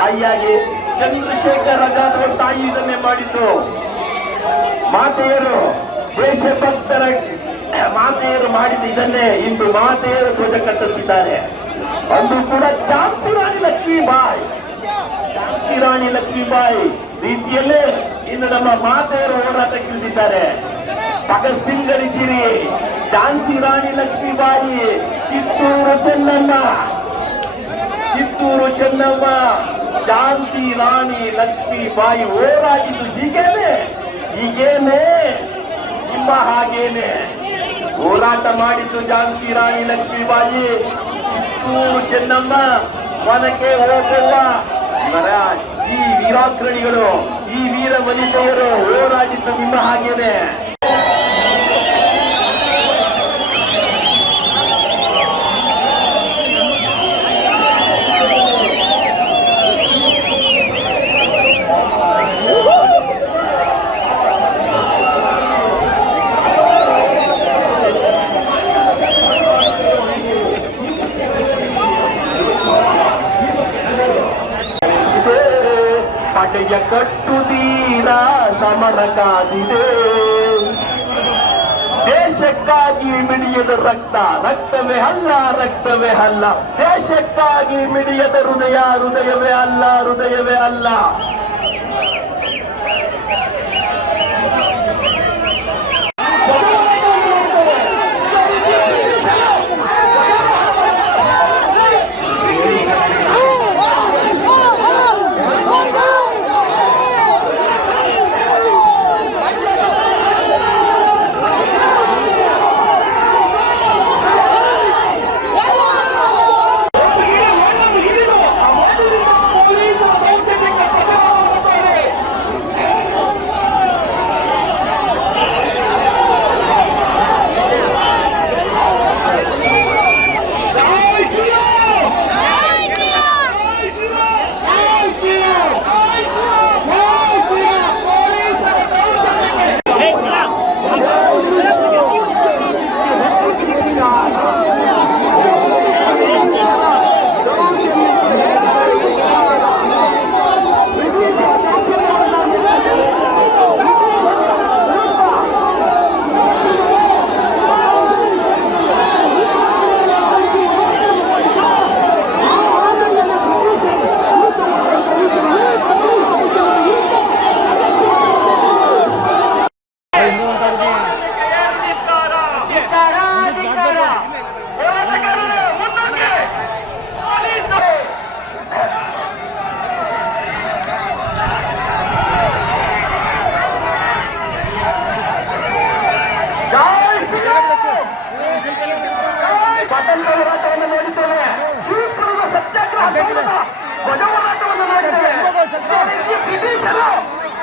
ತಾಯಿಯಾಗಿ ಚಂದ್ರಶೇಖರ್ ಆಜಾದ್ ತಾಯಿ ಇದನ್ನೇ ಮಾಡಿದ್ದು. ಮಾತೆಯರು ದೇಶಭಕ್ತರ ಮಾತೆಯರು ಮಾಡಿದ ಇದನ್ನೇ ಇಂದು ಮಾತೆಯರು ಧ್ವಜ ಕಟ್ಟುತ್ತಿದ್ದಾರೆ. ಅಂದು ಕೂಡ ಝಾನ್ಸಿ ರಾಣಿ ಲಕ್ಷ್ಮೀಬಾಯಿ ರೀತಿಯಲ್ಲೇ ಇನ್ನು ನಮ್ಮ ಮಾತೆಯರು ಹೋರಾಟಕ್ಕಿಳಿದಿದ್ದಾರೆ. ಭಗತ್ ಸಿಂಗ್ ಗಳಿದ್ದೀರಿ, ಝಾನ್ಸಿ ರಾಣಿ ಲಕ್ಷ್ಮೀಬಾಯಿ, ಕಿತ್ತೂರು ಚೆನ್ನಮ್ಮ, ಝಾನ್ಸಿ ರಾಣಿ ಲಕ್ಷ್ಮೀಬಾಯಿ ಹೋರಾಡಿದ್ದು ಹೀಗೇನೆ ನಿಮ್ಮ ಹಾಗೇನೆ ಹೋರಾಟ ಮಾಡಿದ್ದು ಝಾನ್ಸಿ ರಾಣಿ ಲಕ್ಷ್ಮೀಬಾಯಿ, ಕಿತ್ತೂರು ಚೆನ್ನಮ್ಮ. ಮನಕ್ಕೆ ಹೋಗುವ ಈ ವೀರಾಗ್ರಣಿಗಳು, ಈ ವೀರ ವನಿತೆಯರು ಹೋರಾಡಿದ್ದು ನಿಮ್ಮ ಹಾಗೇನೆ. ಪಡೆಯ ಕಟ್ಟುತ್ತೀರ ಸಮರ ಕಾದಿದೆ, ದೇಶಕ್ಕಾಗಿ ಮಿಡಿಯದ ರಕ್ತವೇ ಅಲ್ಲ, ದೇಶಕ್ಕಾಗಿ ಮಿಡಿಯದ ಹೃದಯವೇ ಅಲ್ಲ.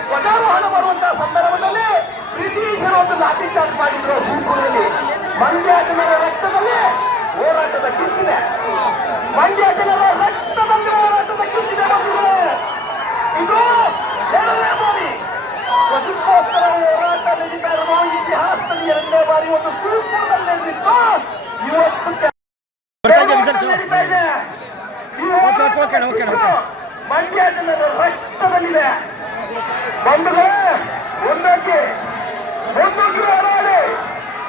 ಧ್ವಜಾರೋಹಣ ಮಾಡುವಂತಹ ಸಂದರ್ಭದಲ್ಲಿ ಬ್ರಿಟಿಷರು ಒಂದು ಲಾಠಿ ಚಾರ್ಜ್ ಮಾಡಿದ್ರು. ಮಂಡ್ಯ ಜನರ ರಕ್ತದಲ್ಲಿ ಹೋರಾಟದ ಕಿಚ್ಚಿದೆ, ಇದು ಎರಡನೇ ಬಾರಿ ಸ್ವತಂತ್ರೋತ್ತರ ಹೋರಾಟ ನಡೀತಾ ಇರುವ ಇತಿಹಾಸದಲ್ಲಿ ಎರಡನೇ ಬಾರಿ ಒಂದು ಸೂಪರ್ದಲ್ಲಿ ನಡೆದಿತ್ತು. ಇವತ್ತು ಮಂಡ್ಯ ಜನರ ರಕ್ತದಲ್ಲಿದೆ. ಬಂಧುಗಳೇ, ಒಂದಕ್ಕೆ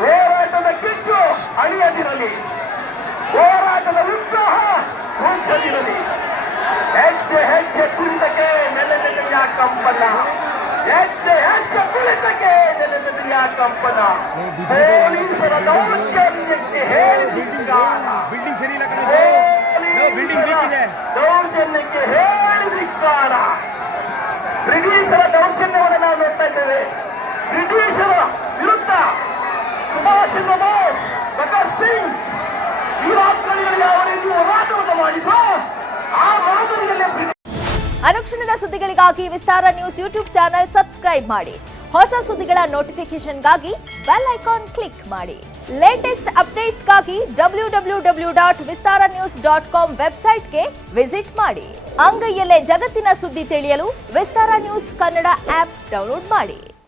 ಹೋರಾಟದ ಕಿಚ್ಚು ಅಣಿಯದಿರಲಿ, ಹೋರಾಟದ ಉತ್ಸಾಹ ಕುಂಚದಿರಲಿ. ಹೆಜ್ಜೆ ಕುಳಿತಕ್ಕೆ ನೆಲೆಯ ಕಂಪನ, ಹೆಜ್ಜೆ ಕುಳಿತಕ್ಕೆ ನೆಲೆಯ ಕಂಪನ. ಪೊಲೀಸರ ದೌರ್ಜನ್ಯಕ್ಕೆ ದೌರ್ಜನ್ಯಕ್ಕೆ ಹೇಳಿದಿಕ್ಕಾರ. ಬ್ರಿಟಿಷರ ದೌರ್ಜನ್ಯವನ್ನು ನಾವು ನೋಡ್ತಾ ಇದ್ದೇವೆ. ಬ್ರಿಟಿಷರ ವಿರುದ್ಧ ಸುಭಾಷ್ ಚಂದ್ರ ಬೋಸ್, ಭಗತ್ ಸಿಂಗ್ ವೀರಾಗ್ರಣಿಗಳಿಗೆ ಯಾವ ರೀತಿ ಹೋರಾಟವನ್ನು ಮಾಡಿದ್ರು, ಆ ಮಾದರಿಯಲ್ಲಿ ಅನುಕ್ಷಣದ ಸುದ್ದಿಗಳಿಗಾಗಿ ವಿಸ್ತಾರ ನ್ಯೂಸ್ ಯೂಟ್ಯೂಬ್ ಚಾನೆಲ್ ಸಬ್ಸ್ಕ್ರೈಬ್ ಮಾಡಿ. ಹೊಸ ಸುದ್ದಿಗಳ ನೋಟಿಫಿಕೇಶನ್ಗಾಗಿ ಬೆಲ್ ಐಕಾನ್ ಕ್ಲಿಕ್ ಮಾಡಿ. ಲೇಟೆಸ್ಟ್ ಅಪ್ಡೇಟ್ಸ್ಗಾಗಿ www.vistaranews.com ವೆಬ್ಸೈಟ್ಗೆ ವಿಸಿಟ್ ಮಾಡಿ. ಅಂಗೈಯಲ್ಲೇ ಜಗತ್ತಿನ ಸುದ್ದಿ ತಿಳಿಯಲು ವಿಸ್ತಾರ ನ್ಯೂಸ್ ಕನ್ನಡ ಆಪ್ ಡೌನ್ಲೋಡ್ ಮಾಡಿ.